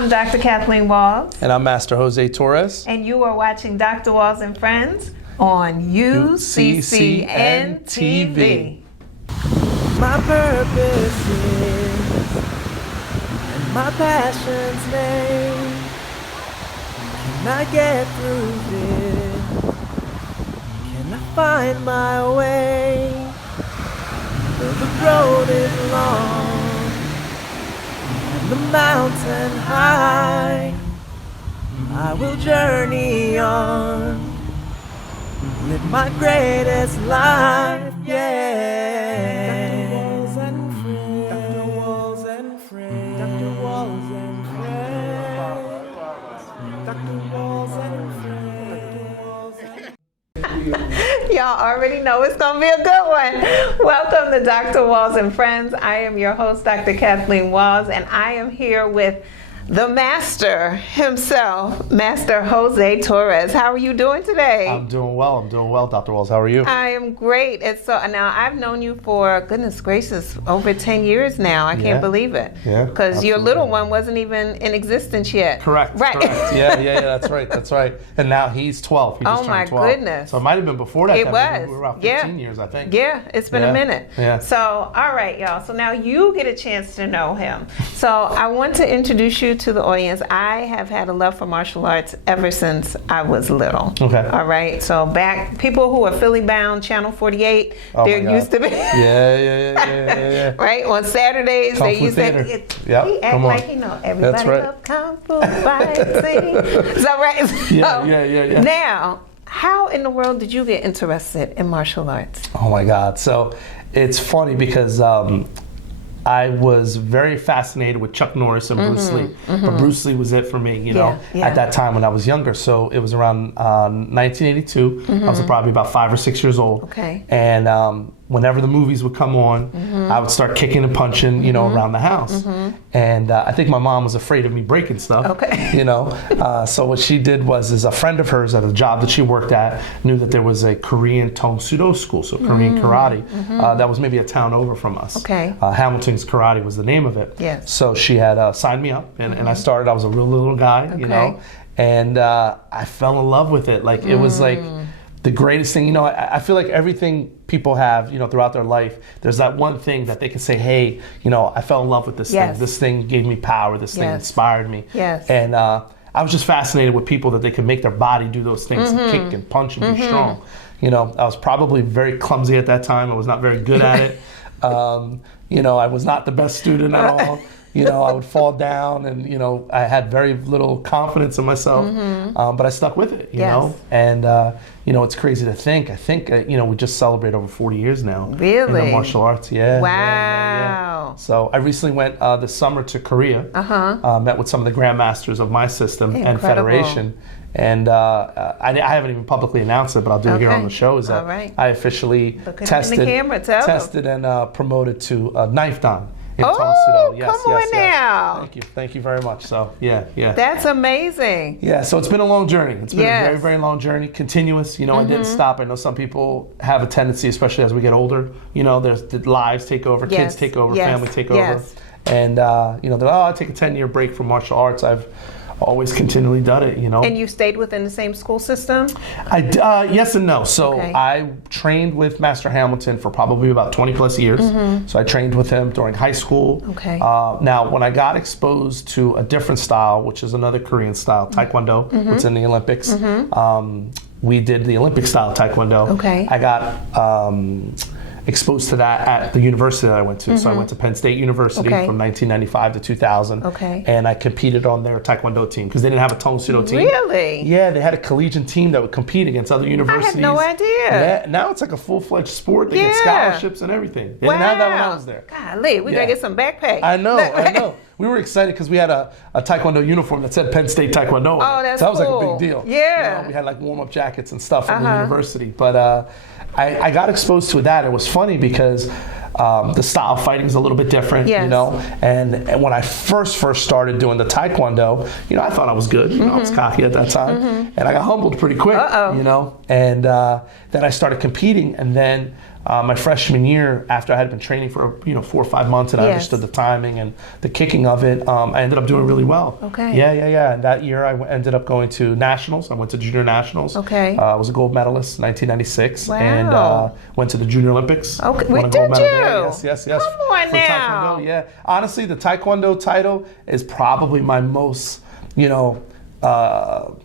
I'm Dr. Kathleen Walls. And I'm Master Jose Torres. And you are watching Dr. Walls and Friends on UCCN TV. My purpose is, and my passion's name. Can I get through this? Can I find my way? Though the road is long and the mountain high, I will journey on, live my greatest life, yeah. Dr. Walls and Friends, Dr. Walls and Friends, Dr. Walls and Friends. Y'all already know it's going to be a good one. Welcome to Dr. Walls and Friends. I am your host, Dr. Kathleen Walls, and I am here with the master himself, Master Jose Torres. How are you doing today? I'm doing well, Dr. Walls. How are you? I am great. It's so now I've known you for, goodness gracious, over 10 years now. I can't believe it. Yeah. Because your little one wasn't even in existence yet. Correct. Right. Correct. Yeah, that's right. And now he's 12. He just turned 12. Goodness. So it might have been before that. It was. We were about 15 years, I think. Yeah, it's been a minute. Yeah. So, all right, y'all. So now you get a chance to know him. So I want to introduce you to the audience. I have had a love for martial arts ever since I was little. Okay. All right. So back, people who are Philly bound, Channel 48, there used to be. Yeah. Right? On Saturdays, Kung they Fu used theater. to. Yep. He act Come on. like he know everybody That's right. love Kung Fu fighting. So, right. So, Yeah. Now, how in the world did you get interested in martial arts? Oh my God. So it's funny because I was very fascinated with Chuck Norris and Bruce Lee. But Bruce Lee was it for me, you know, at that time when I was younger. So it was around 1982. I was probably about 5 or 6 years old. Okay. And whenever the movies would come on, I would start kicking and punching, you know, around the house. And I think my mom was afraid of me breaking stuff. Okay. You know, so what she did was a friend of hers at a job that she worked at knew that there was a Korean Tong Sudo school, so Korean karate, that was maybe a town over from us. Okay. Hamilton's Karate was the name of it. Yes. So she had signed me up, and I started. I was a real little guy, you know, and I fell in love with it. Like, it was like the greatest thing. You know, I feel like everything people have, you know, throughout their life, there's that one thing that they can say, hey, you know, I fell in love with this thing. This thing gave me power. This thing inspired me. Yes. And I was just fascinated with people that they could make their body do those things and kick and punch and be strong. You know, I was probably very clumsy at that time. I was not very good at it. You know, I was not the best student at all. You know, I would fall down, and, you know, I had very little confidence in myself, but I stuck with it, you know, and, you know, it's crazy to think. I think, you know, we just celebrate over 40 years now. Really? In the martial arts, yeah. Wow. So I recently went this summer to Korea, met with some of the grandmasters of my system and federation. And I haven't even publicly announced it, but I'll do it here on the show. Is that I officially tested and promoted to Knife Dan in Tong Sudo. Yes, come on now. Thank you very much. So yeah. That's amazing. Yeah, so it's been a long journey. It's been a very, very long journey, continuous. You know, I didn't stop. I know some people have a tendency, especially as we get older. You know, there's the lives take over, kids take over, family take over, and you know, they're I take a 10-year break from martial arts. I've always continually done it, you know. And you stayed within the same school system? Yes and no. So I trained with Master Hamilton for probably about 20 plus years. So I trained with him during high school. Okay. Now, when I got exposed to a different style, which is another Korean style, Taekwondo, it's in the Olympics. We did the Olympic style Taekwondo. Okay. I got exposed to that at the university that I went to. So I went to Penn State University from 1995 to 2000. Okay. And I competed on their Taekwondo team because they didn't have a Tong Sudo team. Really? Yeah, they had a collegiate team that would compete against other universities. I had no idea. Yeah, now it's like a full-fledged sport. They get scholarships and everything. They didn't have that when I was there. Golly, we gotta get some back pay. I know. We were excited because we had a Taekwondo uniform that said Penn State Taekwondo. Oh, that's so that was cool. like a big deal. Yeah. You know, we had like warm-up jackets and stuff from the university. But I got exposed to that. It was funny because the style of fighting is a little bit different, you know. And when I first started doing the Taekwondo, you know, I thought I was good. You know, I was cocky at that time. And I got humbled pretty quick, you know. And then I started competing. And then my freshman year, after I had been training for 4 or 5 months and I understood the timing and the kicking of it, I ended up doing really well. Okay. Yeah. And that year I ended up going to nationals. I went to junior nationals. Okay. I was a gold medalist in 1996. Wow. And went to the Junior Olympics. Okay. Won a Did gold medal you? there. Yes. Come on for now. Taekwondo, yeah. Honestly, the Taekwondo title is probably my most,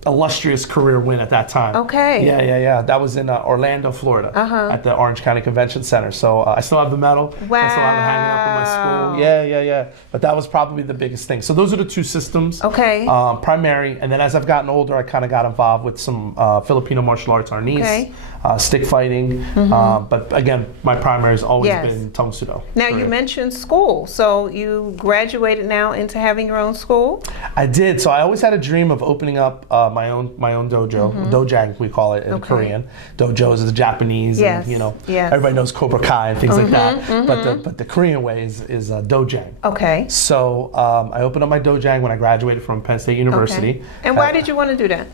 illustrious career win at that time. Okay. Yeah. That was in Orlando, Florida, at the Orange County Convention Center. So I still have the medal. Wow. I still have it hanging up in my school. Yeah. But that was probably the biggest thing. So those are the two systems. Okay. Primary, and then as I've gotten older, I kind of got involved with some Filipino martial arts, arnis, Okay. Stick fighting. But again, my primary has always Yes. been Tong Sudo. Now, you mentioned school. So you graduated now into having your own school? I did. So I always had a dream of opening up my own dojo, dojang we call it in Korean. Dojo is the Japanese, Yes. and Yes. everybody knows Cobra Kai and things like that. But the Korean way is dojang. Okay. So I opened up my dojang when I graduated from Penn State University. Okay. And why did you want to do that?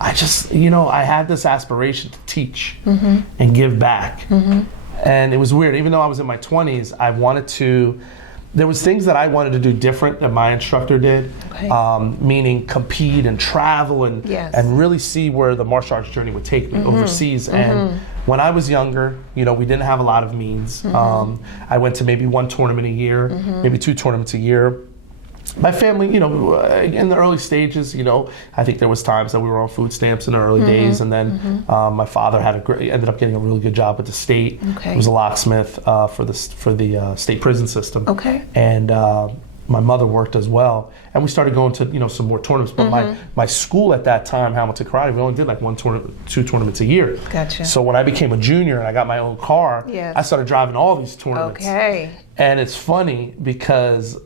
I just, I had this aspiration to teach and give back. And it was weird. Even though I was in my 20s, I wanted to, there was things that I wanted to do different than my instructor did, Okay. Meaning compete and travel and really see where the martial arts journey would take me overseas. And when I was younger, we didn't have a lot of means. I went to maybe one tournament a year, maybe 2 tournaments a year. My family, in the early stages, I think there was times that we were on food stamps in the early days, and then my father ended up getting a really good job at the state. Okay. He was a locksmith for the state prison system. Okay. And my mother worked as well, and we started going to some more tournaments. But my school at that time, Hamilton Karate, we only did like 1 tournament, 2 tournaments a year. Gotcha. So when I became a junior and I got my own car, Yes. I started driving all these tournaments. Okay. And it's funny because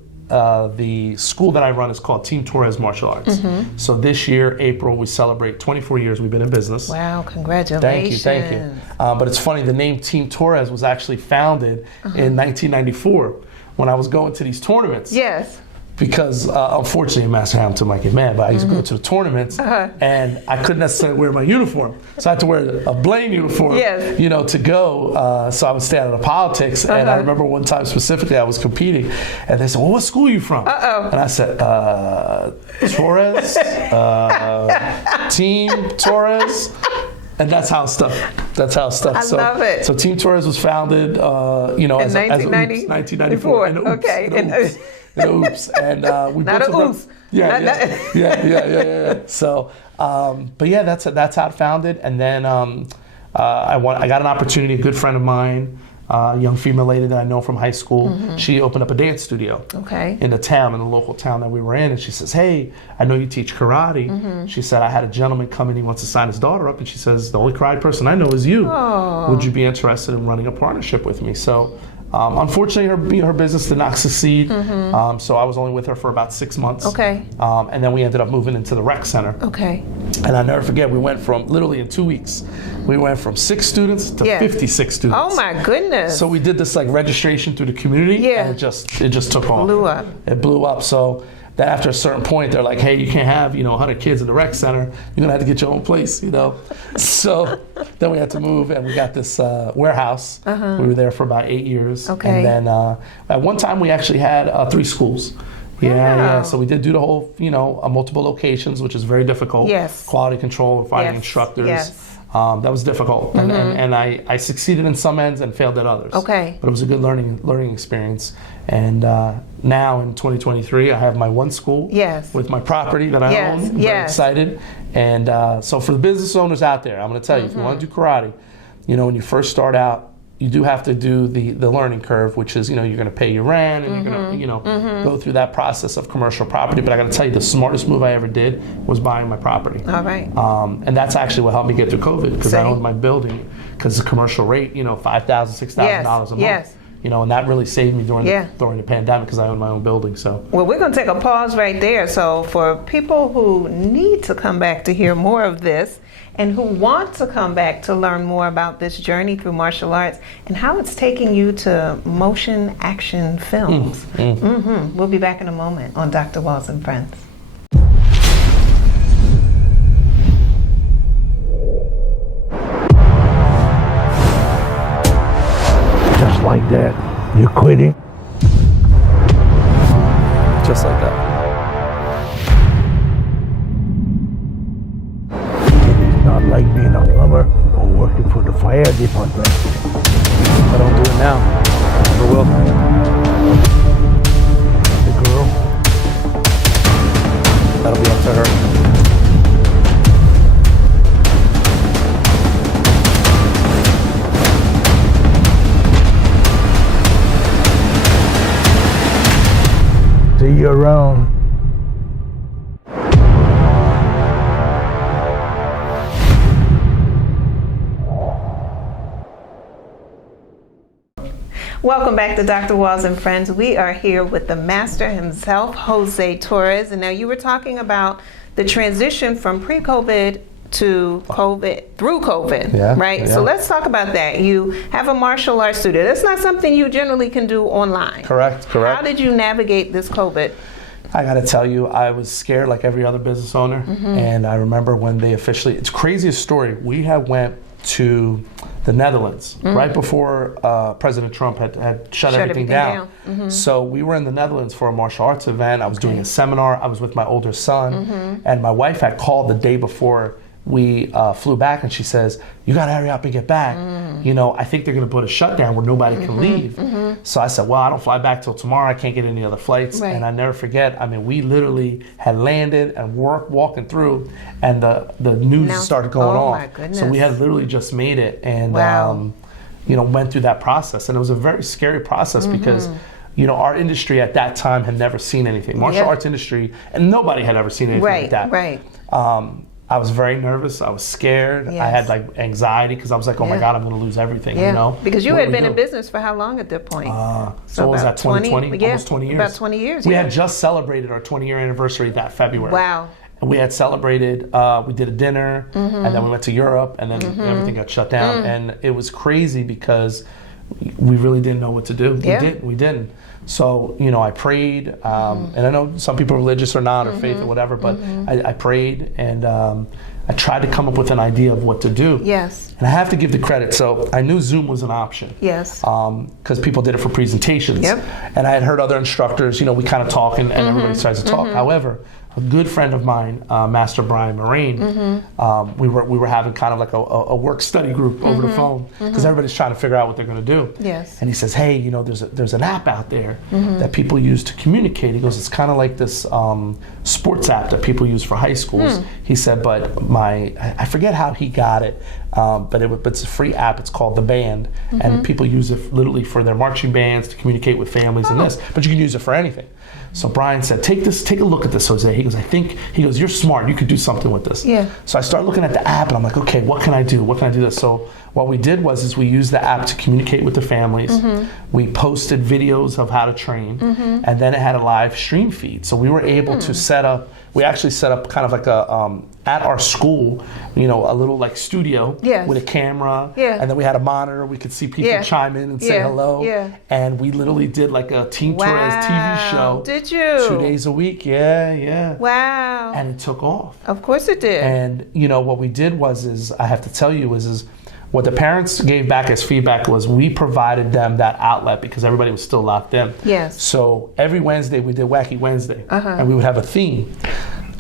the school that I run is called Team Torres Martial Arts. So this year, April, we celebrate 24 years we've been in business. Wow, congratulations. Thank you. But it's funny, the name Team Torres was actually founded in 1994 when I was going to these tournaments. Yes. Because unfortunately, Master Hamilton might get mad, but I used to go to the tournaments and I couldn't necessarily wear my uniform. So I had to wear a Blaine uniform, to go. So I would stay out of the politics. And I remember one time specifically, I was competing and they said, well, what school are you from? And I said, Torres, Team Torres. And that's how stuff. I love it. So Team Torres was founded, in 1994. And Okay. Oops, and we Not built a oops. Yeah. So, but yeah, that's how it founded. And then I got an opportunity. A good friend of mine, a young female lady that I know from high school, she opened up a dance studio. Okay. In the local town that we were in, and she says, "Hey, I know you teach karate." She said, "I had a gentleman come in. He wants to sign his daughter up," and she says, "The only karate person I know is you. Would you be interested in running a partnership with me?" So. Unfortunately, her business did not succeed, so I was only with her for about 6 months. Okay. And then we ended up moving into the rec center. Okay. And I'll never forget, we went from, literally in 2 weeks, we went from 6 students to 56 students. Oh my goodness. So we did this like registration through the community, and it just took off. Blew up. It blew up. So then after a certain point, they're like, hey, you can't have 100 kids in the rec center. You're gonna have to get your own place, So then we had to move, and we got this warehouse. We were there for about 8 years. Okay. And then at one time we actually had 3 schools. Yeah. So we did do the whole, multiple locations, which is very difficult. Yes. Quality control, finding instructors. Yes. That was difficult, and I succeeded in some ends and failed at others. Okay. But it was a good learning experience. And now in 2023, I have my one school with my property that I own. I'm very excited. And so for the business owners out there, I'm going to tell you, if you want to do karate, when you first start out, you do have to do the learning curve, which is, you're going to pay your rent and you're going to, go through that process of commercial property. But I got to tell you, the smartest move I ever did was buying my property. All right. And that's actually what helped me get through COVID, because I owned my building, because the commercial rate, $5,000, $6,000 a month. Yes. And that really saved me during the pandemic, because I own my own building. So. Well, we're going to take a pause right there. So for people who need to come back to hear more of this, and who want to come back to learn more about this journey through martial arts and how it's taking you to motion action films. We'll be back in a moment on Dr. Walls and Friends. that. You quitting? Just like that. It's not like being a plumber or working for the fire department. I don't do it now. I never will. The girl, That'll be up to her. see you around. Welcome back to Dr. Walls and Friends. We are here with the master himself, Jose Torres. And now you were talking about the transition from pre-COVID to COVID, through COVID, Yeah, right? yeah. So let's talk about that. You have a martial arts studio. That's not something you generally can do online. Correct. How did you navigate this COVID? I got to tell you, I was scared like every other business owner. And I remember when they officially, it's craziest story. We had went to the Netherlands right before President Trump had shut everything down. So we were in the Netherlands for a martial arts event. I was doing a seminar. I was with my older son. And my wife had called the day before we flew back, and she says, you got to hurry up and get back. You know, I think they're going to put a shutdown where nobody can leave. So I said, well, I don't fly back till tomorrow. I can't get any other flights. Right. And I never forget, I mean, we literally had landed and walking through, and the news Now- started going oh off. my goodness. So we had literally just made it, and Wow. you know, went through that process. And it was a very scary process because, you know, our industry at that time had never seen anything. Martial Yeah. arts industry, and nobody had ever seen anything like that. Right. I was very nervous. I was scared. I Yes. had like anxiety because I was like, oh my Yeah. God, I'm going to lose everything, Yeah. you know? Because you What had do we been in do? business for how long at that point? So what was about that, 2020? yeah, Almost 20 years. About 20 years, We yeah. had just celebrated our 20-year anniversary that February. Wow. And we had celebrated, we did a dinner, and then we went to Europe, and then everything got shut down. And it was crazy because we really didn't know what to do. Yeah. We didn't. So, you know, I prayed, and I know some people are religious or not, or faith or whatever, but I prayed, and I tried to come up with an idea of what to do. Yes. And I have to give the credit. So I knew Zoom was an option. Yes. Because people did it for presentations. Yep. And I had heard other instructors, you know, we kind of talk and everybody starts to talk. However, a good friend of mine, Master Brian Moraine, we were having kind of like a work study group over the phone because everybody's trying to figure out what they're going to do. Yes. And he says, hey, you know, there's an app out there that people use to communicate. He goes, it's kind of like this sports app that people use for high schools. He said, but I forget how he got it, but it's a free app. It's called The Band, and people use it literally for their marching bands to communicate with families and this, but you can use it for anything. So Brian said, take a look at this, Jose. He goes, you're smart. You could do something with this. Yeah. So I started looking at the app, and I'm like, okay, what can I do? What can I do this? So what we did was we used the app to communicate with the families. We posted videos of how to train, and then it had a live stream feed. So we were able to we actually set up kind of like at our school, you know, a little like studio Yes. with a camera, Yeah. and then we had a monitor. We could see people Yeah. chime in and say Yeah. hello. Yeah. And we literally did like a Team Torres TV show. Did you? 2 days a week, yeah. Wow. And it took off. Of course it did. And you know what we did was I have to tell you is what the parents gave back as feedback was we provided them that outlet because everybody was still locked in. Yes. So every Wednesday we did Wacky Wednesday, and we would have a theme.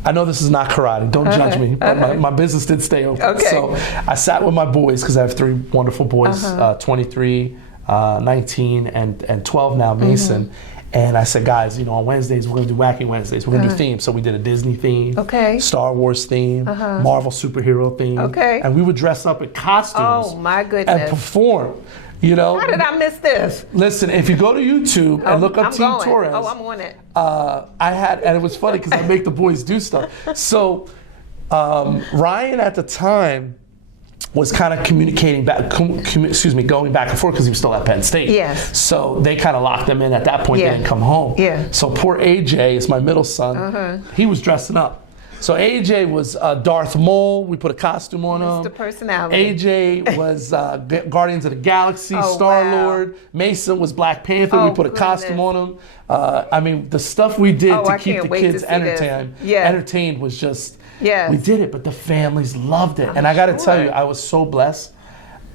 I know this is not karate. Don't judge me, but my business did stay open. Okay. So I sat with my boys because I have 3 wonderful boys, 23, 19, and 12 now, Mason. And I said, guys, you know, on Wednesdays, we're going to do Wacky Wednesdays. We're going to do themes. So we did a Disney theme, Okay. Star Wars theme, Marvel superhero theme. Okay. And we would dress up in costumes Oh my and goodness. perform. You know, How did I miss this? listen, if you go to YouTube and look up I'm Team going. Torres, Oh, I'm on it. and it was funny because I make the boys do stuff. So Ryan at the time was kind of communicating back, going back and forth because he was still at Penn State. Yes. So they kind of locked him in at that point. Yeah. They didn't come home. Yeah. So poor AJ is my middle son. He was dressing up. So AJ was Darth Maul. We put a costume on him. Mr. Personality. AJ was Guardians of the Galaxy, Oh, Star-Lord. Mason was Black Panther. Oh, we put a costume goodness. on him. I mean, the stuff we did Oh, to I keep can't the wait to kids see this. entertained was just, Yes. we did it, but the families loved it. And I got to tell sure. you, I was so blessed.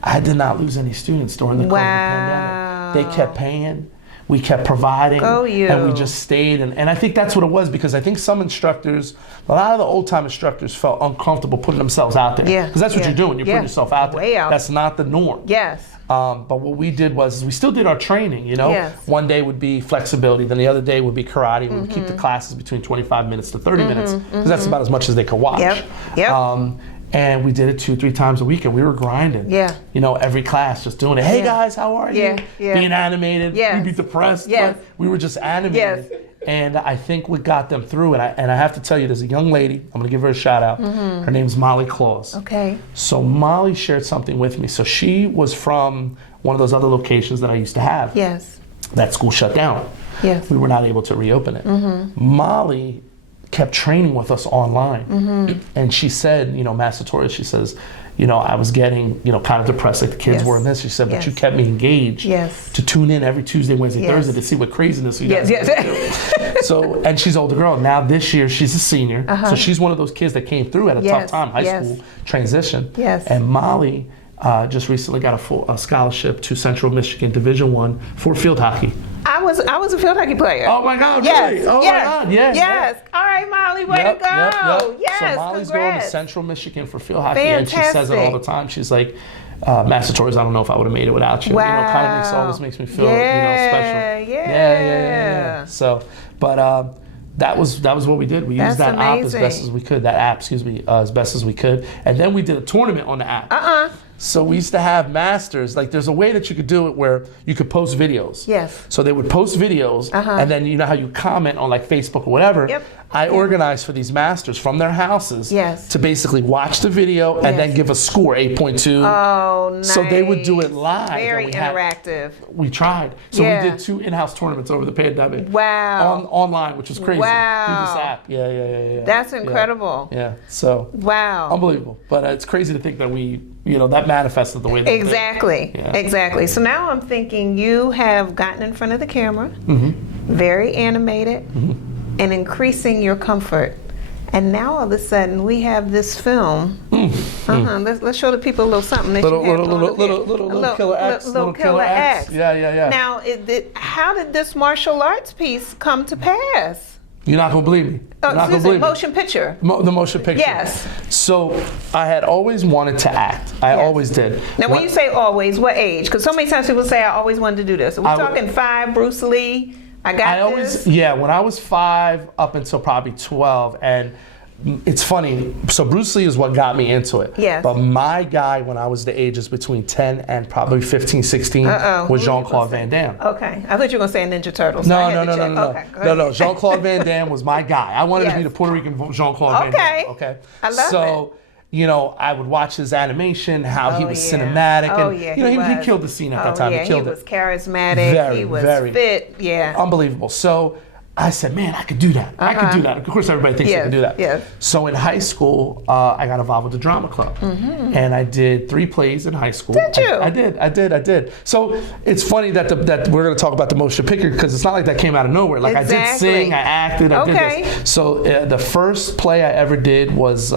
I did not lose any students during the COVID pandemic. They kept paying. We kept providing. Go you. And we just stayed. And I think that's what it was, because I think some instructors, a lot of the old-time instructors felt uncomfortable putting themselves out there. Yeah. Because that's what you're doing. You're putting yourself out there. Way out. That's not the norm. Yes. But what we did was we still did our training, you know. Yes. One day would be flexibility, then the other day would be karate. We would keep the classes between 25 minutes to 30 minutes, because that's about as much as they could watch. Yep. And we did it 2-3 times a week, and we were grinding. Yeah. You know, every class just doing it. Hey guys, how are you? Yeah. Being animated. Yes. You'd be depressed. Yes. But we were just animated. Yes. And I think what got them through, and I have to tell you, there's a young lady, I'm gonna give her a shout out. Her name's Molly Claus. Okay. So Molly shared something with me. So she was from one of those other locations that I used to have. Yes. That school shut down. Yes. We were not able to reopen it. Molly kept training with us online. And she said, you know, Master Torres, she says, you know, I was getting, you know, kind of depressed like the kids were in this. She said, but you kept me engaged to tune in every Tuesday, Wednesday, Thursday to see what craziness you guys do. So, and she's an older girl. Now this year, she's a senior. So she's one of those kids that came through at a tough time, high school transition. And Molly just recently got a scholarship to Central Michigan Division I for field hockey. I was a field hockey player. Oh my God, yes. really? Oh yes. my God, yeah. Yes. All right, Molly, way to go. Yes, so Molly's going to Central Michigan for field hockey, Fantastic. and she says it all the time. She's like, Master Torres, I don't know if I would have made it without you. Wow. You know, kind of always makes me feel, you know, special. Yeah. So, but that was what we did. We used that app as best as we could. That app, as best as we could. And then we did a tournament on the app. So we used to have masters. Like, there's a way that you could do it where you could post videos. Yes. So they would post videos, and then you know how you comment on like Facebook or whatever. Yep. I organized for these masters from their houses to basically watch the video and then give a score, 8.2. Oh, nice. So they would do it live. Very interactive. We tried. So we did 2 in-house tournaments over the pandemic. Wow. Online, which was crazy. Wow. Through this app. Yeah. That's incredible. Yeah. So. Wow. Unbelievable. But it's crazy to think that we, you know, that manifested the way that Exactly. Exactly. So now I'm thinking you have gotten in front of the camera, very animated, and increasing your comfort. And now all of a sudden we have this film. Let's show the people a little something that little you have little Killer X. Little Killer X. Yeah. Now, how did this martial arts piece come to pass? You're not gonna believe me. Motion picture. The motion picture. Yes. So I had always wanted to act. I always did. Now, when you say always, what age? Because so many times people say, I always wanted to do this. Are we talking 5, Bruce Lee? When I was 5 up until probably 12, and it's funny. So Bruce Lee is what got me into it. Yes. But my guy when I was the ages between 10 and probably 15, 16 was Jean-Claude Van Damme. Okay. I thought you were going to say Ninja Turtles. No. Okay, No. Jean-Claude Van Damme was my guy. I wanted to be the Puerto Rican Jean-Claude Van Damme. Okay. I love it. So, you know, I would watch his animation, how he was cinematic, and you know, he killed the scene at that time. He was charismatic. He was fit. Yeah. Unbelievable. So I said, man, I could do that. I could do that. Of course, everybody thinks I can do that. Yes. So in high school, I got involved with the drama club, and I did 3 plays in high school. Did you? I did. So it's funny that that we're going to talk about the motion picture, because it's not like that came out of nowhere. Like I did sing, I acted, I did this. So the first play I ever did was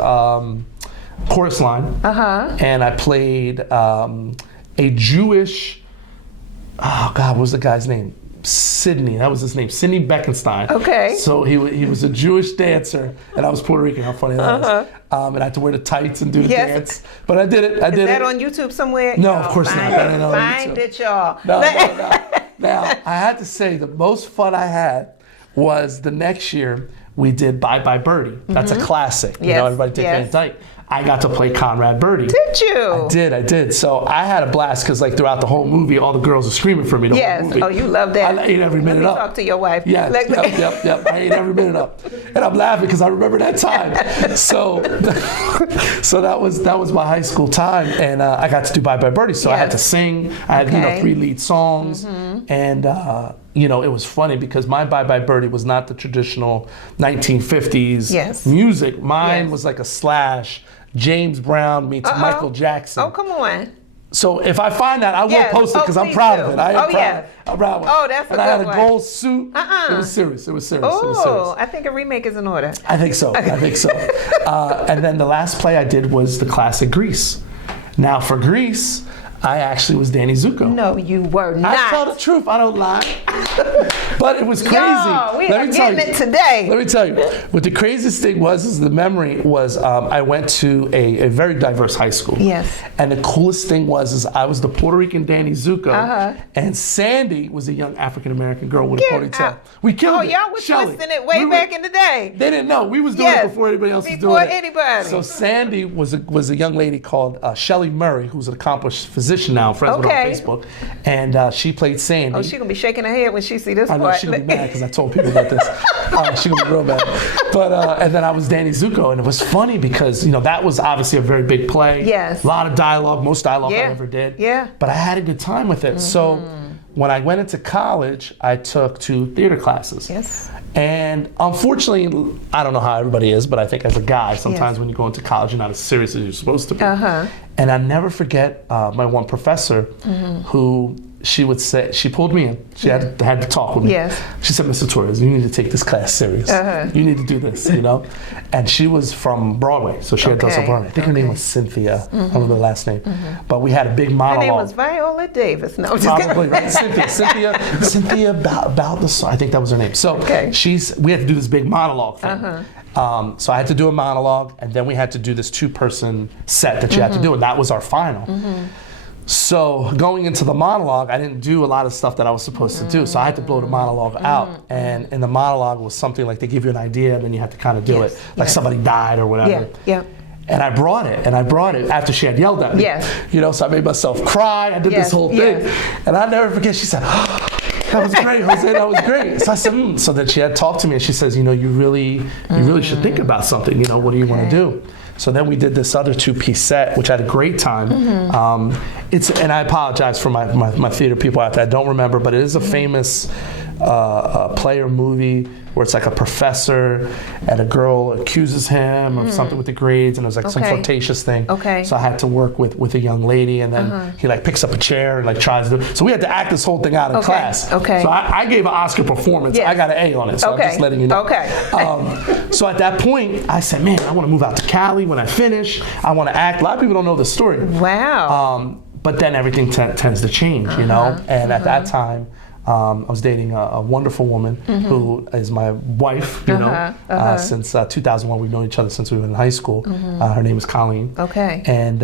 Chorus Line, and I played a Jewish. Oh God, what was the guy's name? Sidney, that was his name, Sidney Beckenstein. Okay. So he was a Jewish dancer, and I was Puerto Rican. How funny that is. And I had to wear the tights and do the dance. But I did it. Is that on YouTube somewhere? No, of course not. That ain't on Find YouTube. it, y'all. No. Now, I had to say, the most fun I had was the next year we did Bye Bye Birdie. That's a classic. You know, everybody take Van Dyke. I got to play Conrad Birdie. Did you? I did. So I had a blast, because like throughout the whole movie, all the girls are screaming for me. The whole movie. Oh, you love that. I ate every minute up. Talk to your wife. Yeah. Yep. I ate every minute up, and I'm laughing because I remember that time. So that was my high school time, and I got to do Bye Bye Birdie. So I had to sing. I had 3 lead songs, and you know, it was funny because my Bye Bye Birdie was not the traditional 1950s music. Mine was like a slash. James Brown meets Michael Jackson. Oh, come on. So if I find that, I will post it, because I'm proud of it. I am proud. I'm proud of it. Oh, that's a good one. And I had a gold suit. It was serious. Oh, I think a remake is in order. I think so. And then the last play I did was the classic Grease. Now for Grease, I actually was Danny Zuko. No, you were not. I tell the truth. I don't lie. But it was crazy. Yo, we are getting it today. Let me tell you. What the craziest thing was the memory was I went to a very diverse high school. Yes. And the coolest thing was I was the Puerto Rican Danny Zuko, and Sandy was a young African American girl with a ponytail. We killed it. Oh, y'all was twisting it way back in the day. They didn't know. We was doing it before anybody else was doing it. Before anybody. So Sandy was a young lady called Shelly Murray, who's an accomplished physician now, friends with her on Facebook, and she played Sandy. Oh, she's gonna be shaking her head when she see this part. I know she's gonna be mad because I told people about this. She's gonna be real mad. But and then I was Danny Zuko, and it was funny because that was obviously a very big play. Yes. A lot of dialogue, most dialogue I ever did. Yeah. But I had a good time with it. So when I went into college, I took 2 theater classes. Yes. And unfortunately, I don't know how everybody is, but I think as a guy, sometimes when you go into college, you're not as serious as you're supposed to be. And I never forget my one professor who she pulled me in. She had to talk with me. Yes. She said, Mr. Torres, you need to take this class serious. You need to do this, And she was from Broadway, so she had done some Broadway. I think her name was Cynthia. I don't know the last name. But we had a big monologue. Her name was Viola Davis. No, just probably, right? Cynthia about the song. I think that was her name. So we had to do this big monologue thing. So I had to do a monologue, and then we had to do this 2-person set that you had to do, and that was our final. So going into the monologue, I didn't do a lot of stuff that I was supposed to do, so I had to blow the monologue out. And in the monologue was something like they give you an idea, and then you have to kind of do it, like somebody died or whatever. And I brought it after she had yelled at me. So I made myself cry. I did this whole thing, and I never forget. She said, "That was great, Jose. That was great." So I said, So then she had talked to me, and she says, "You really should think about something. What do you want to do?" So then we did this other 2-piece set, which I had a great time. And I apologize for my theater people out there. I don't remember, but it is a famous play or movie where it's like a professor and a girl accuses him of something with the grades, and it was like some flirtatious thing. So I had to work with a young lady, and then he picks up a chair and tries to. So we had to act this whole thing out in class. So I gave an Oscar performance. I got an A on it. So I'm just letting you know. So at that point, I said, man, I want to move out to Cali when I finish. I want to act. A lot of people don't know the story. Wow. But then everything tends to change, And at that time, I was dating a wonderful woman who is my wife, since 2001. We've known each other since we were in high school. Her name is Colleen. And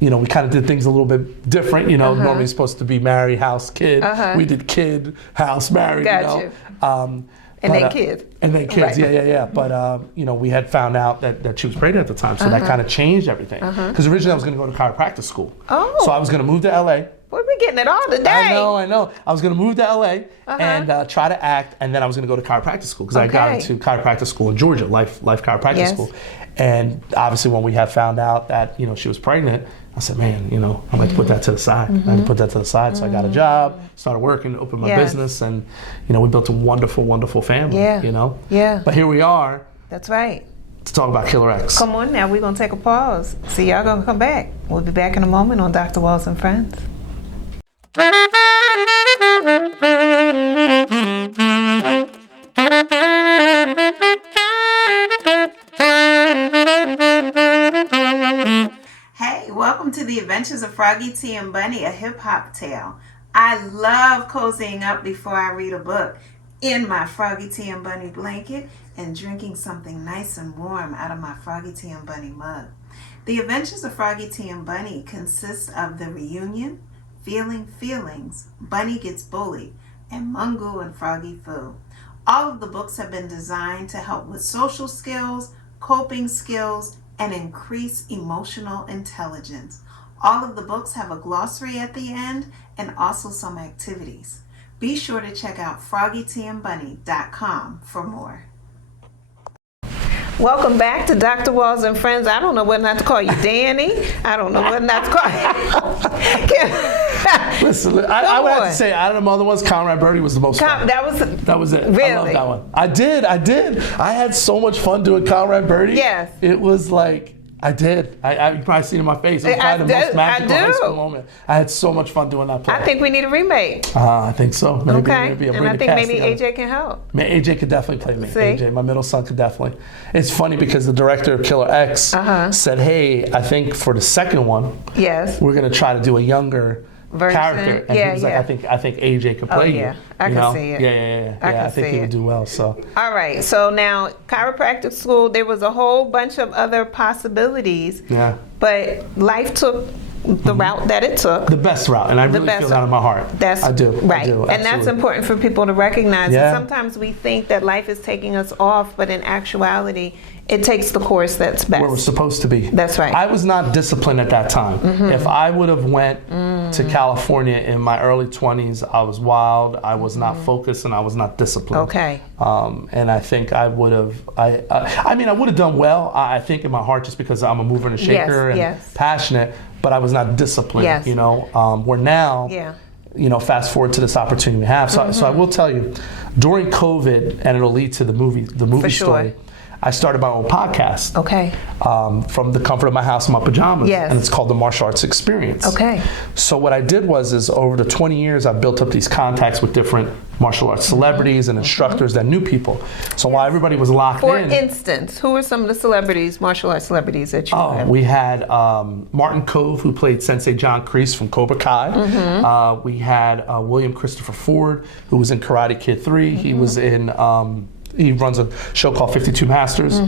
we kind of did things a little bit different. Normally it's supposed to be marry, house, kid. We did kid, house, married. And then kids. And then kids, yeah. But, we had found out that she was pregnant at the time, so that kind of changed everything. Because originally I was going to go to chiropractic school. So I was going to move to LA. We're getting it all today. I know. I was going to move to LA and try to act, and then I was going to go to chiropractic school because I got into chiropractic school in Georgia, Life Chiropractic School. And obviously when we had found out that, she was pregnant, I said, man, I'd like to put that to the side. I had to put that to the side. So I got a job, started working, opened my business, and, we built a wonderful, wonderful family, But here we are. That's right. To talk about Killer X. Come on now, we're going to take a pause. See, y'all going to come back. We'll be back in a moment on Dr. Walls and Friends. Hey, welcome to the Adventures of Froggy T and Bunny, a hip-hop tale. I love cozying up before I read a book in my Froggy T and Bunny blanket and drinking something nice and warm out of my Froggy T and Bunny mug. The Adventures of Froggy T and Bunny consists of The Reunion, Feeling Feelings, Bunny Gets Bullied, and Mungo and Froggy Foo. All of the books have been designed to help with social skills, coping skills, and increase emotional intelligence. All of the books have a glossary at the end and also some activities. Be sure to check out froggytandbunny.com for more. Welcome back to Dr. Walls and Friends. I don't know whether not to call you Danny. I don't know whether not to call you. Listen, I would have to say, out of the other ones, Conrad Birdie was the most fun. That was it. Really? I love that one. I did. I had so much fun doing Conrad Birdie. Yes. It was like, I did. You probably seen it in my face. It was probably the most magical high school moment. I had so much fun doing that play. I think we need a remake. I think so. Maybe, Okay. Maybe And I think maybe AJ can help. AJ could definitely play me. See? AJ, my middle son, could definitely. It's funny because the director of Killer X said, hey, I think for the second one, Yes. we're going to try to do a younger Version. character. And Yeah, he was yeah. like, I think AJ could play yeah. you. I you can know? see it. Yeah. I I think see he it. would do well. So All right. So now, chiropractic school, there was a whole bunch of other possibilities. yeah. But life took the route that it took. The best route, and I really best feel that in my heart. I do. Right. I do, And that's absolutely. important for people to recognize. Yeah. And sometimes we think that life is taking us off, but in actuality, it takes the course that's best. Where we're supposed to be. That's right. I was not disciplined at that time. If I would have went to California in my early 20s, I was wild, I was not focused, and I was not disciplined. Okay. And I think I would have, I mean, I would have done well, I think in my heart, just because I'm a mover and a shaker and yes. passionate, but I was not disciplined, Yes. you know. Where now, Yeah. you know, fast forward to this opportunity we have. So I will tell you, during COVID, and it'll lead to the movie For sure. story, I started my own podcast. Okay. From the comfort of my house in my pajamas. Yes. And it's called the Martial Arts Experience. Okay. So what I did is over the 20 years, I've built up these contacts with different martial arts celebrities and instructors that knew people. So while everybody was locked For in. instance, who are some of the celebrities, martial arts celebrities that you have? We had Martin Cove, who played Sensei John Kreese from Cobra Kai. We had William Christopher Ford, who was in Karate Kid 3. He was in, he runs a show called 52 Masters.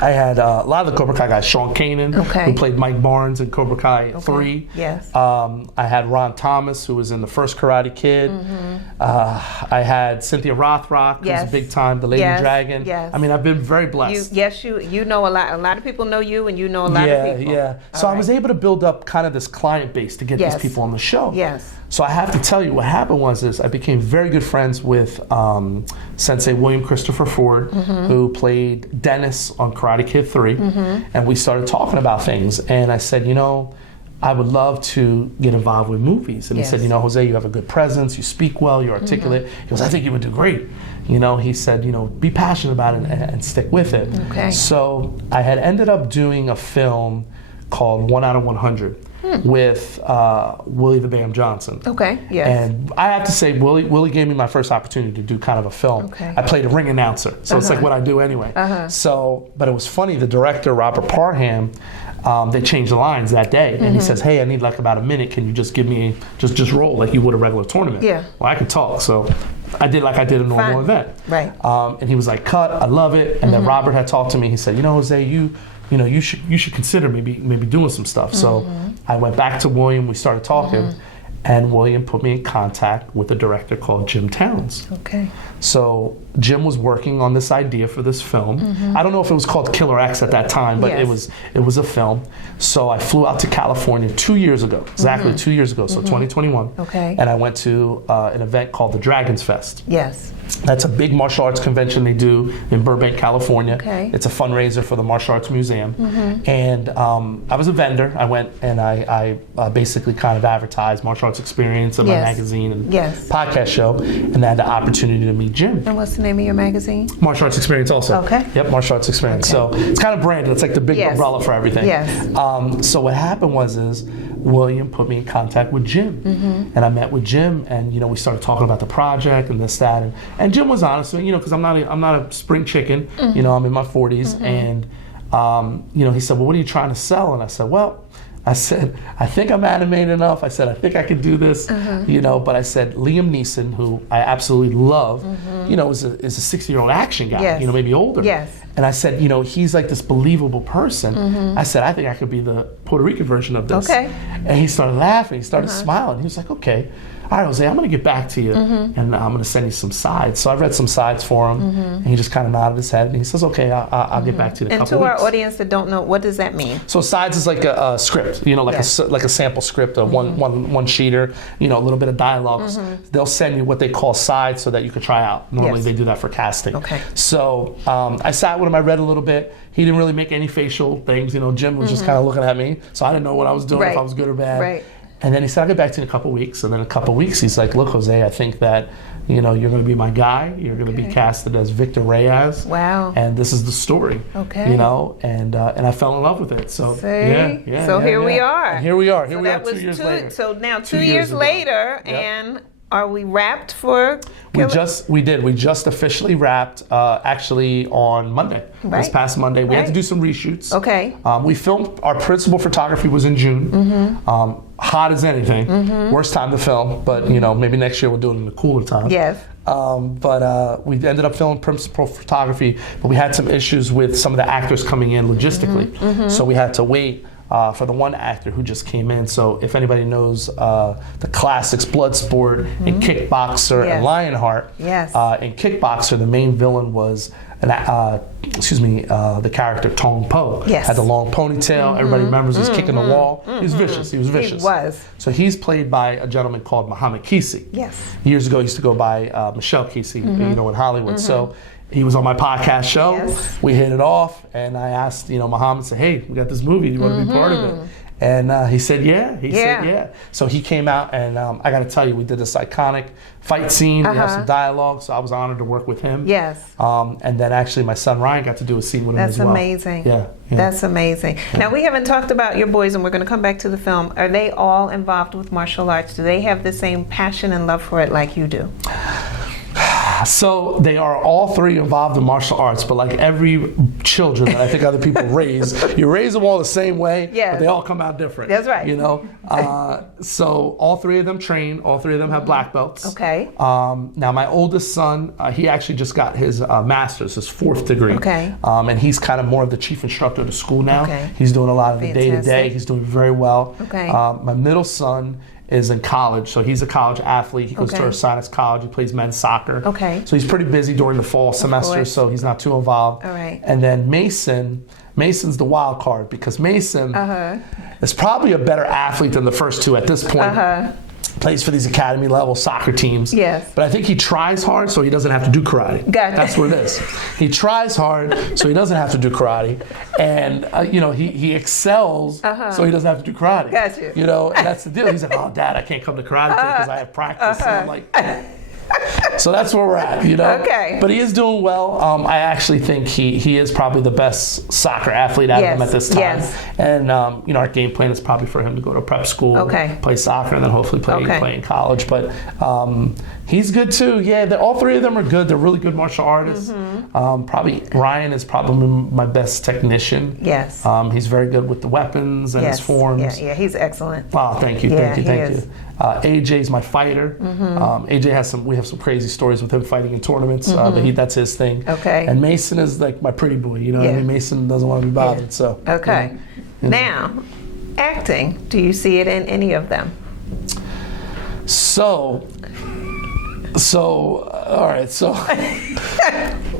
I had a lot of the Cobra Kai guys, Sean Kanan, who played Mike Barnes in Cobra Kai 3. Yes. I had Ron Thomas, who was in the first Karate Kid. I had Cynthia Rothrock, who's Yes. a big time, the Lady Yes. Dragon. Yes. I mean, I've been very blessed. You know a lot. A lot of people know you, and you know a lot of people. Yeah. So I was able to build up kind of this client base to get Yes. these people on the show. Yes. So I have to tell you, what happened was I became very good friends with Sensei William Christopher Ford, who played Dennis on Karate Kid 3, and we started talking about things. And I said, you know, I would love to get involved with movies. And he said, you know, Jose, you have a good presence, you speak well, you're articulate. He goes, I think you would do great. You know, he said, you know, be passionate about it and stick with it. Okay. So I had ended up doing a film called 1 out of 100 with Willie the Bam Johnson. Okay, yes. And I have to say, Willie gave me my first opportunity to do kind of a film. Okay. I played a ring announcer, so it's like what I do anyway. So, but it was funny, the director, Robert Parham, they changed the lines that day, and he says, hey, I need like about a minute, can you just give me, just roll like you would a regular tournament? Yeah. Well, I could talk, so I did like I did a normal event. Right. And he was like, cut, I love it. And then Robert had talked to me, he said, you know, Jose, you know, you should consider maybe doing some stuff. So I went back to William, we started talking, and William put me in contact with a director called Jim Towns. Okay. So Jim was working on this idea for this film. I don't know if it was called Killer X at that time, but it was a film. So I flew out to California 2 years ago, exactly 2 years ago, so 2021. Okay. And I went to an event called the Dragons Fest. Yes. That's a big martial arts convention they do in Burbank, California. Okay. It's a fundraiser for the Martial Arts Museum. And I was a vendor. I went and I basically kind of advertised Martial Arts Experience in my magazine and podcast show, and I had the opportunity to meet Jim. And what's the name of your magazine? Martial Arts Experience also. Okay. Yep, Martial Arts Experience. Okay. So it's kind of branded. It's like the big umbrella for everything. Yes. So what happened was William put me in contact with Jim, and I met with Jim, and you know we started talking about the project and this, that, and Jim was honest, you know, because I'm not a spring chicken. You know, I'm in my 40s, and you know, he said, well, what are you trying to sell? And I said, well, I think I'm animated enough. I said, I think I could do this, you know, but I said, Liam Neeson, who I absolutely love, you know, is a 60-year-old action guy, you know, maybe older. Yes. And I said, you know, he's like this believable person. I said, I think I could be the Puerto Rican version of this. Okay. And he started laughing. He started smiling. He was like, okay. All right, Jose, I'm going to get back to you, and I'm going to send you some sides. So I read some sides for him, and he just kind of nodded his head, and he says, okay, I'll get back to you in a couple And weeks. to our audience that don't know, what does that mean? So sides is like a script, you know, like a sample script of one sheeter, you know, a little bit of dialogues. They'll send you what they call sides so that you could try out. Normally they do that for casting. Okay. So I sat with him, I read a little bit. He didn't really make any facial things, you know, Jim was just kind of looking at me, so I didn't know what I was doing, if I was good or bad. Right. And then he said, I'll get back to you in a couple weeks. And then in a couple weeks, he's like, look, Jose, I think that you're going to be my guy. You're going to be casted as Victor Reyes. Wow. And this is the story. Okay. And I fell in love with it. So Here we are. And here we are. Here So we are that 2 was years later. So now 2 years later, Yep. and are we wrapped for? We just officially wrapped actually on Monday. Right. This past Monday. We had to Right. do some reshoots. Okay. We filmed, our principal photography was in June. Hot as anything. Worst time to film, but maybe next year we'll do it in the cooler time. Yes. But we ended up filming principal photography, but we had some issues with some of the actors coming in logistically. So we had to wait for the one actor who just came in. So if anybody knows the classics Bloodsport and Kickboxer and Lionheart, in Kickboxer the main villain was the character Tong Po. Yes. Had the long ponytail. Everybody remembers he's kicking the wall. He was vicious. He was vicious. He was. So he's played by a gentleman called Muhammad Kisi. Yes. Years ago, he used to go by Michelle Kisi, in Hollywood. So he was on my podcast show. Yes. We hit it off, and I asked, Muhammad, said, "Hey, we got this movie. Do you want to be part of it?" And he said, "Yeah." He said, "Yeah." So he came out, and I got to tell you, we did this iconic fight scene. We have some dialogue, so I was honored to work with him. Yes. And then actually, my son Ryan got to do a scene with him as well. That's amazing. Yeah. That's amazing. Now, we haven't talked about your boys, and we're going to come back to the film. Are they all involved with martial arts? Do they have the same passion and love for it like you do? So they are all three involved in martial arts, but like every children that I think other people raise, you raise them all the same way, but they all come out different. That's right. So all three of them train. All three of them have black belts. Okay. Now my oldest son, he actually just got his master's, his 4th degree. Okay. And he's kind of more of the chief instructor of the school now. Okay. He's doing a lot of the day-to-day. Fantastic. He's doing very well. Okay. My middle son is in college, so he's a college athlete. He goes to Ursinus College. He plays men's soccer. Okay. So he's pretty busy during the fall semester, so he's not too involved. All right. And then Mason's the wild card because Mason is probably a better athlete than the first two at this point. Plays for these academy level soccer teams. Yes. But I think he tries hard so he doesn't have to do karate. Gotcha. That's what it is. He tries hard so he doesn't have to do karate. And, he excels so he doesn't have to do karate. Gotcha. And that's the deal. He's like, "Oh, Dad, I can't come to karate because I have practice." And I'm like... So that's where we're at, Okay. But he is doing well. I actually think he is probably the best soccer athlete out of them at this time. Yes. And our game plan is probably for him to go to prep school, play soccer, and then hopefully play in college. But he's good too. Yeah, all three of them are good. They're really good martial artists. Probably Ryan is probably my best technician. Yes. He's very good with the weapons and his forms. Yeah, he's excellent. Oh, thank you. AJ's my fighter. AJ we have some crazy stories with him fighting in tournaments. But that's his thing. Okay. And Mason is like my pretty boy. What I mean? Mason doesn't want to be bothered. So. Okay. Now, acting. Do you see it in any of them? So all right. So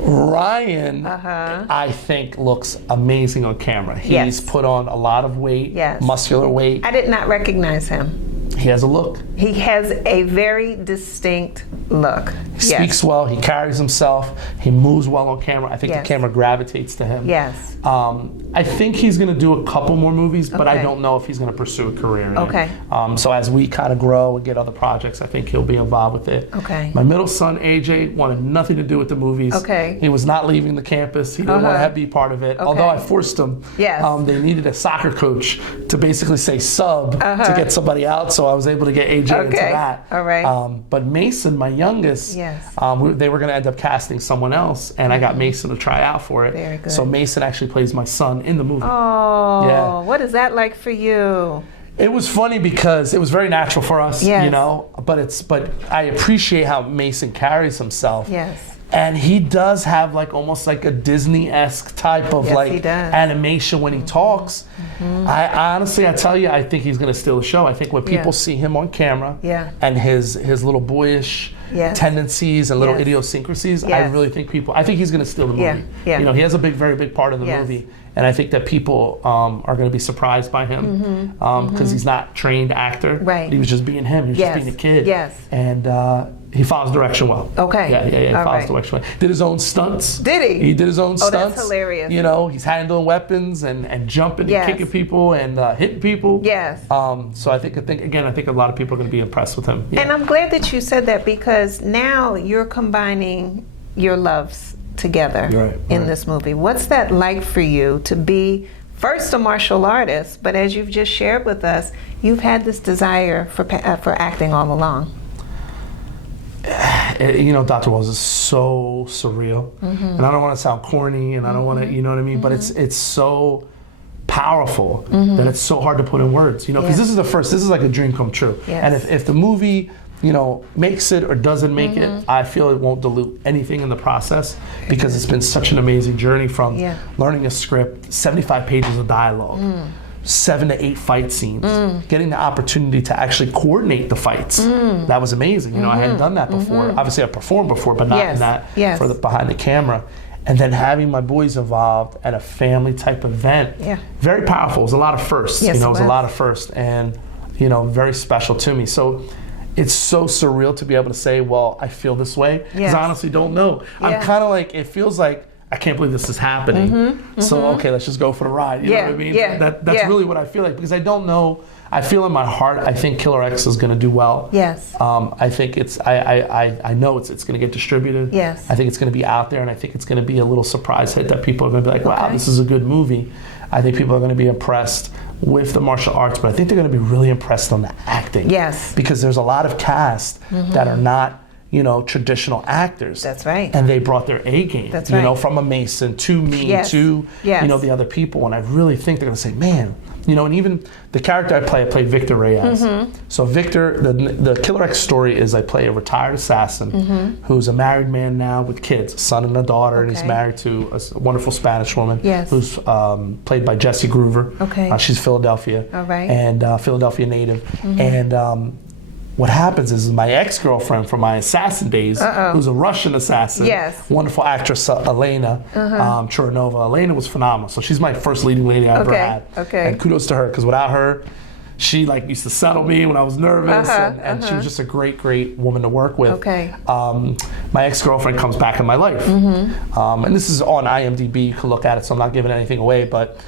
Ryan, I think looks amazing on camera. He's put on a lot of weight, muscular weight. I did not recognize him. He has a look. He has a very distinct look. He speaks well. He carries himself. He moves well on camera. I think the camera gravitates to him. Yes. I think he's going to do a couple more movies, but I don't know if he's going to pursue a career in it. So as we kind of grow and get other projects, I think he'll be involved with it. Okay. My middle son, AJ, wanted nothing to do with the movies. Okay. He was not leaving the campus. He didn't want to be part of it. Although I forced him. Yes. They needed a soccer coach to basically say sub to get somebody out, so I was able to get AJ into that. All right. But Mason, my youngest, they were going to end up casting someone else, and I got Mason to try out for it. Very good. So Mason actually plays my son in the movie. Oh, what is that like for you? It was funny because it was very natural for us, but I appreciate how Mason carries himself. Yes. And he does have almost like a Disney-esque type of animation when he talks. I honestly, I tell you, I think he's going to steal the show. I think when people see him on camera and his little boyish tendencies and little idiosyncrasies, I really think I think he's going to steal the movie. He has a very big part of the movie. And I think that people are going to be surprised by him because he's not a trained actor. Right. He was just being him. He was just being a kid. Yes. And He follows direction well. Okay. Yeah, he All follows right. direction well. Did his own stunts. Did he? He did his own stunts. That's hilarious. You know, he's handling weapons and jumping Yes. and kicking people and hitting people. Yes. So I think a lot of people are going to be impressed with him. Yeah. And I'm glad that you said that, because now you're combining your loves together Right, in right. this movie. What's that like for you to be first a martial artist, but as you've just shared with us, you've had this desire for acting all along? You know, Dr. Wells is so surreal, and I don't want to sound corny, and I don't want to, you know what I mean, but it's so powerful that it's so hard to put in words, you know, because Yeah. this is like a dream come true. Yes. And if the movie, you know, makes it or doesn't make it, I feel it won't dilute anything in the process, because it's been such an amazing journey from Yeah. learning a script, 75 pages of dialogue, 7 to 8 fight scenes, getting the opportunity to actually coordinate the fights. That was amazing. You know, I hadn't done that before. Obviously, I performed before, but not Yes. in that Yes. for the behind the camera. And then having my boys involved at a family type event, Yeah. very powerful. It was a lot of firsts. Yes, you know, it it was a was. lot of firsts, and you know, very special to me. So it's so surreal to be able to say, well, I feel this way, because Yes. I honestly don't know. Yeah. I'm kind of like, it feels like I can't believe this is happening. So okay, let's just go for the ride. You know Yeah, what I mean? yeah, That's yeah. really what I feel like, because I don't know. I feel in my heart, I think Killer X is going to do well. Yes. I think I know it's going to get distributed. Yes. I think it's going to be out there, and I think it's going to be a little surprise hit that people are going to be like, wow, Okay. this is a good movie. I think people are going to be impressed with the martial arts, but I think they're going to be really impressed on the acting. Yes. Because there's a lot of cast that are not, you know, traditional actors. That's right. And they brought their A game. That's You know, right. from a Mason to me Yes. to, Yes. you know, the other people. And I really think they're going to say, man, you know, and even the character I played Victor Reyes. So Victor, the Killer X story is I play a retired assassin who's a married man now with kids, a son and a daughter, and he's Okay. married to a wonderful Spanish woman Yes. who's played by Jessie Groover. Okay. She's Philadelphia. All right. And Philadelphia native. And what happens is my ex-girlfriend from my assassin days, who's a Russian assassin, Yes. wonderful actress Elena Churanova. Elena was phenomenal. So she's my first leading lady I ever Okay, had. okay. And kudos to her, because without her, she like used to settle me when I was nervous, and she was just a great, great woman to work with. Okay. My ex-girlfriend comes back in my life, and this is on IMDb. You can look at it, so I'm not giving anything away, but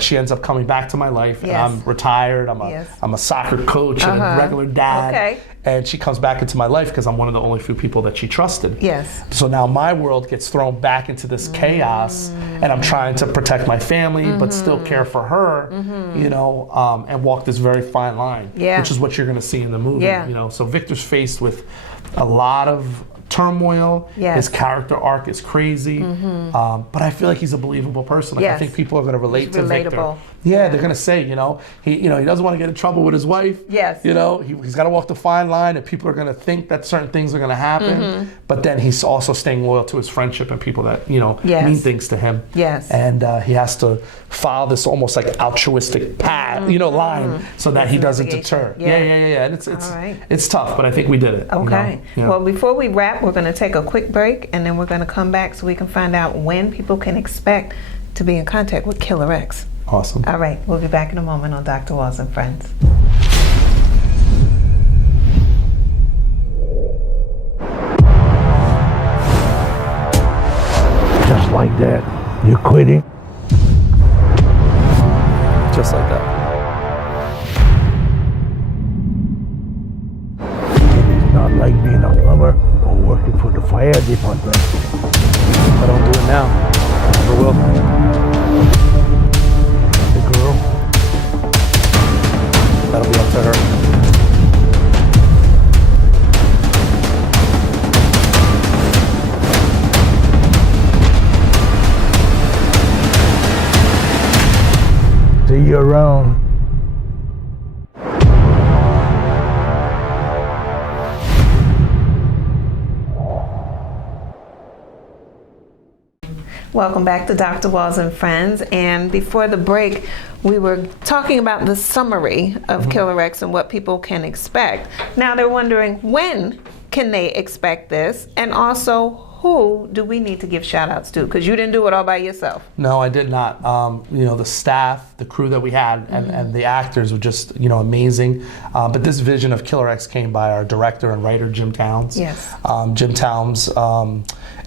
she ends up coming back to my life, and Yes. I'm retired. Yes. I'm a soccer coach and a regular dad. Okay. And she comes back into my life because I'm one of the only few people that she trusted. Yes. So now my world gets thrown back into this chaos, and I'm trying to protect my family, but still care for her, you know, and walk this very fine line, Yeah. which is what you're going to see in the movie. Yeah. You know, so Victor's faced with a lot of turmoil. Yes. His character arc is crazy, but I feel like he's a believable person. Like, Yes. I think people are going to relate He's to Victor. relatable. Yeah, they're going to say, you know, he doesn't want to get in trouble with his wife. Yes. You know, he's got to walk the fine line, and people are going to think that certain things are going to happen. But then he's also staying loyal to his friendship and people that, you know, Yes. mean things to him. Yes. And he has to follow this almost like altruistic path, you know, line, so that he doesn't deter. Yeah. Yeah. And All right. it's tough, but I think we did it. you know? Okay. Yeah. Well, before we wrap, we're going to take a quick break, and then we're going to come back so we can find out when people can expect to be in contact with Killer X. Awesome. All right. We'll be back in a moment on Dr. Walls and Friends. Just like that. You're quitting? Just like that. It's not like being a plumber or working for the fire department. If I don't do it now, I never will. The girl, That'll be up to her. see you around. Welcome back to Dr. Walls and Friends. And before the break, we were talking about the summary of Killer X and what people can expect. Now they're wondering, when can they expect this? And also, who do we need to give shout outs to? Because you didn't do it all by yourself. No, I did not. The staff, the crew that we had, and the actors were just, amazing. But this vision of Killer X came by our director and writer, Jim Towns. Yes. Jim Towns,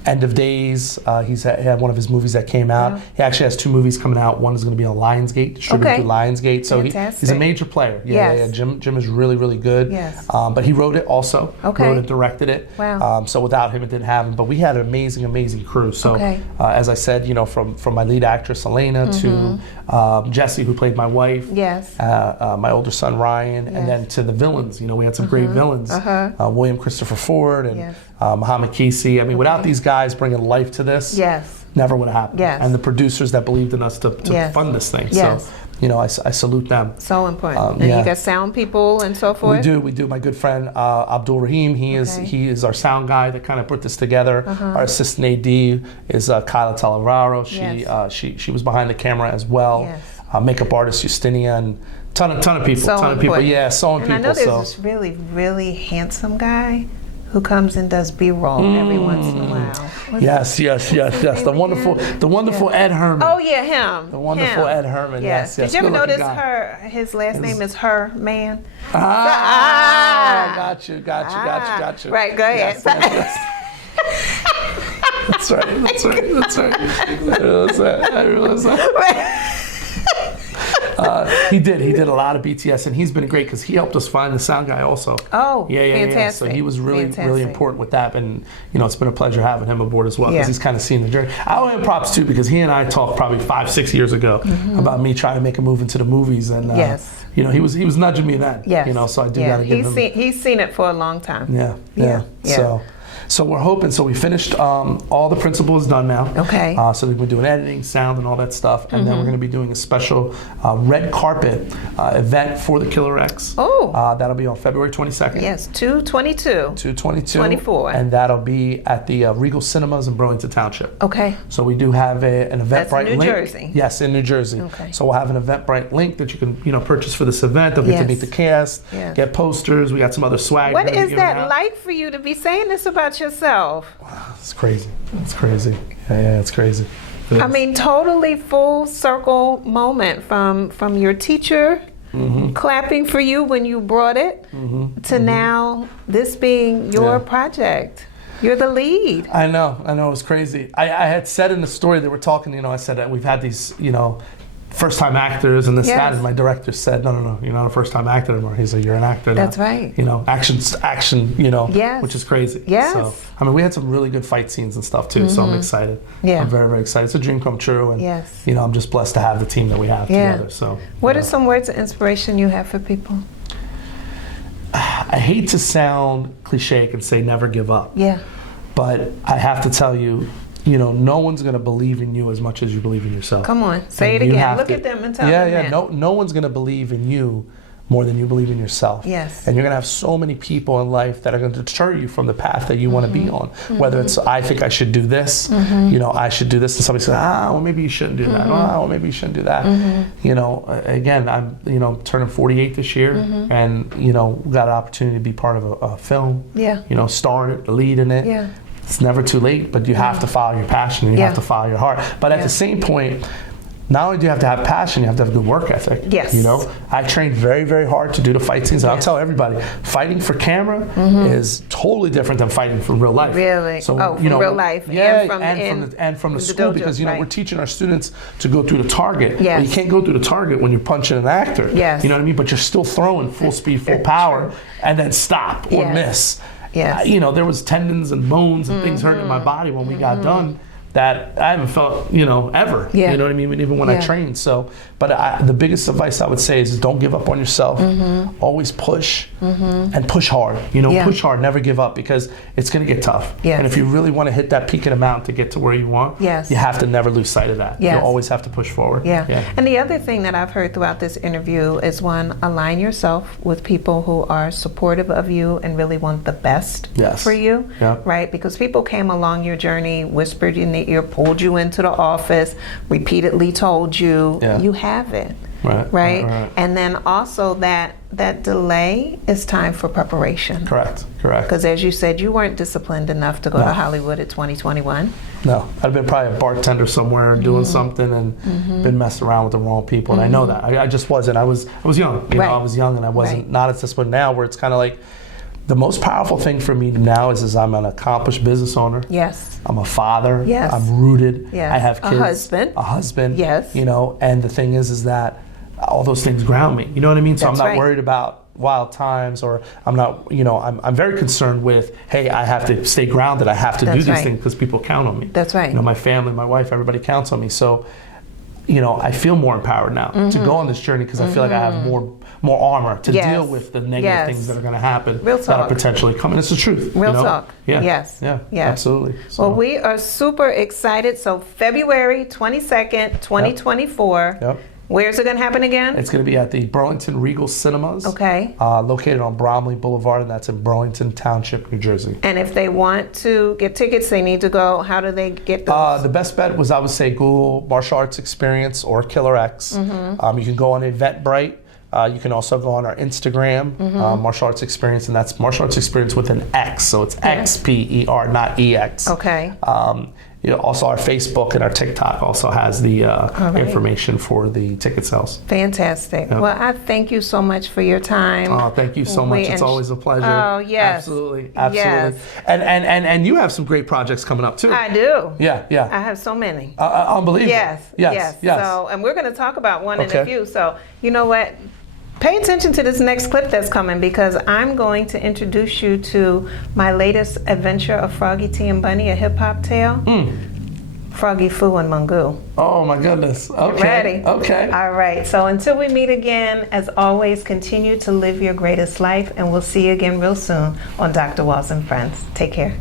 End of Days. He had one of his movies that came out. Yeah. He actually has 2 movies coming out. One is going to be on Lionsgate, distributed through Lionsgate. So he's a major player. Yeah. Jim is really, really good. Yes. But he wrote it also. Okay. Wrote and directed it. Wow. So without him, it didn't happen. But we had an amazing, amazing crew. So as I said, from my lead actress Elena to Jessie, who played my wife. Yes. My older son Ryan, and then to the villains. We had some great villains. William Christopher Ford and Muhammad Kisi. I mean, without these guys bringing life to this, never would have happened. Yes. And the producers that believed in us to fund this thing. Yes. So, I salute them. So important. And you got sound people and so forth? We do. My good friend Abdul Rahim, he is our sound guy that kind of put this together. Our assistant AD is Kyla Talavaro. She was behind the camera as well. Yes. Makeup artist Justinia, and ton of people. So ton of people. Yeah, sewing people. And I know there's this really, really handsome guy who comes and does B-roll every once in a while. Yes. The wonderful Ed Herman. Oh yeah, him. The wonderful Ed Herman. Yes. Did you ever notice his last name is Her Man? Got you. Right, go ahead. That's right. I realize that. He did a lot of BTS, and he's been great because he helped us find the sound guy also. Oh, yeah. fantastic. So he was really important with that, and it's been a pleasure having him aboard as well because he's kind of seen the journey. I owe him props too because he and I talked probably 5-6 years ago about me trying to make a move into the movies, and he was nudging me then. Yes. So I do gotta give him. He's seen it for a long time. Yeah. So we're hoping. So we finished. All the principal is done now. Okay. So we've been doing editing, sound, and all that stuff, and then we're going to be doing a special red carpet event for the Killer X. Oh. That'll be on February 22nd. Yes, 2/22. 2/22. And that'll be at the Regal Cinemas in Burlington Township. Okay. So we do have an Eventbrite That's in link. New Jersey. Yes, in New Jersey. Okay. So we'll have an Eventbrite link that you can purchase for this event. They'll get to meet the cast, get posters. We got some other swag. What is that like for you to be saying this about yourself? Wow, it's crazy. Yeah, it's crazy. I mean, totally full circle moment from your teacher clapping for you when you brought it to now this being your project. You're the lead. I know, it was crazy. I had said in the story that we're talking, I said that we've had these, first-time actors and this, that, and my director said, no, you're not a first-time actor anymore. He said, you're an actor now. That's right. Action, which is crazy. Yes. So, I mean, we had some really good fight scenes and stuff, too, so I'm excited. Yeah. I'm very, very excited. It's a dream come true, and, I'm just blessed to have the team that we have together. So, what are some words of inspiration you have for people? I hate to sound cliche and say never give up. Yeah. But I have to tell you, no one's going to believe in you as much as you believe in yourself. Come on, say it again. Look at them and tell them that. No one's going to believe in you more than you believe in yourself. Yes. And you're going to have so many people in life that are going to deter you from the path that you want to be on. Whether it's, I think I should do this, I should do this, and somebody says, well, maybe you shouldn't do that. Well, maybe you shouldn't do that. Again, I'm turning 48 this year, and, got an opportunity to be part of a film. Yeah. Star in it, lead in it. Yeah. It's never too late, but you have to follow your passion, and you have to follow your heart. But at the same point, not only do you have to have passion, you have to have good work ethic. Yes. I trained very, very hard to do the fight scenes. I'll tell everybody, fighting for camera is totally different than fighting for real life. Really? So, from real life. Yeah, and from the school, because we're teaching our students to go through the target. Yes. Well, you can't go through the target when you're punching an actor. Yes. You know what I mean? But you're still throwing full speed, full power, and then stop or miss. Yes. There was tendons and bones and things hurting in my body when we got done that I haven't felt, ever. Yeah. You know what I mean? Even when I trained. So, but the biggest advice I would say is don't give up on yourself. Always push and push hard. Push hard, never give up, because it's going to get tough. Yes. And if you really want to hit that peak in amount to get to where you want, you have to never lose sight of that. You'll always have to push forward. Yeah. And the other thing that I've heard throughout this interview is, one, align yourself with people who are supportive of you and really want the best for you. Yeah. Right? Because people came along your journey, whispered in the ear, pulled you into the office, repeatedly told you, you have it. Right? And then also that delay is time for preparation. Correct. Because as you said, you weren't disciplined enough to go to Hollywood at 2021. No, I'd been probably a bartender somewhere doing something and been messing around with the wrong people, and I know that. I just wasn't. I was young. You know, I was young, and I wasn't not as disciplined now. Where it's kind of like the most powerful thing for me now is I'm an accomplished business owner. Yes. I'm a father. Yes. I'm rooted. Yes. I have kids. A husband. Yes. You know, and the thing is that all those things ground me. You know what I mean? So I'm not worried about wild times, or I'm not, you know, I'm very concerned with, hey, I have to stay grounded. I have to do these things because people count on me. That's right. You know, my family, my wife, everybody counts on me. So, you know, I feel more empowered now to go on this journey because I feel like I have more armor to deal with the negative things that are going to happen that are potentially coming. It's the truth. Real you know? talk. Yeah. Yes. Yeah. Yes. Absolutely. So. Well, we are super excited. So February 22nd, 2024. Yep. Where's it going to happen again? It's going to be at the Burlington Regal Cinemas. Okay. Located on Bromley Boulevard, and that's in Burlington Township, New Jersey. And if they want to get tickets, they need to go. How do they get those? The best bet was, I would say, Google Martial Arts Experience or Killer X. You can go on Eventbrite. You can also go on our Instagram, Martial Arts Experience, and that's Martial Arts Experience with an X. So it's XPER, not EX. Okay. You know, also our Facebook and our TikTok also has the information for the ticket sales. Fantastic. Yep. Well, I thank you so much for your time. Oh, thank you so much. It's always a pleasure. Oh, yes. Absolutely. Yes. And you have some great projects coming up too. I do. Yeah. I have so many. Unbelievable. Yes. So, and we're going to talk about one in a few. So, you know what? Pay attention to this next clip that's coming, because I'm going to introduce you to my latest adventure of Froggy T and Bunny, a hip hop tale. Froggy Foo and Mungu. Oh my goodness. Okay. Ready? Okay. All right. So until we meet again, as always, continue to live your greatest life, and we'll see you again real soon on Dr. Walls and Friends. Take care.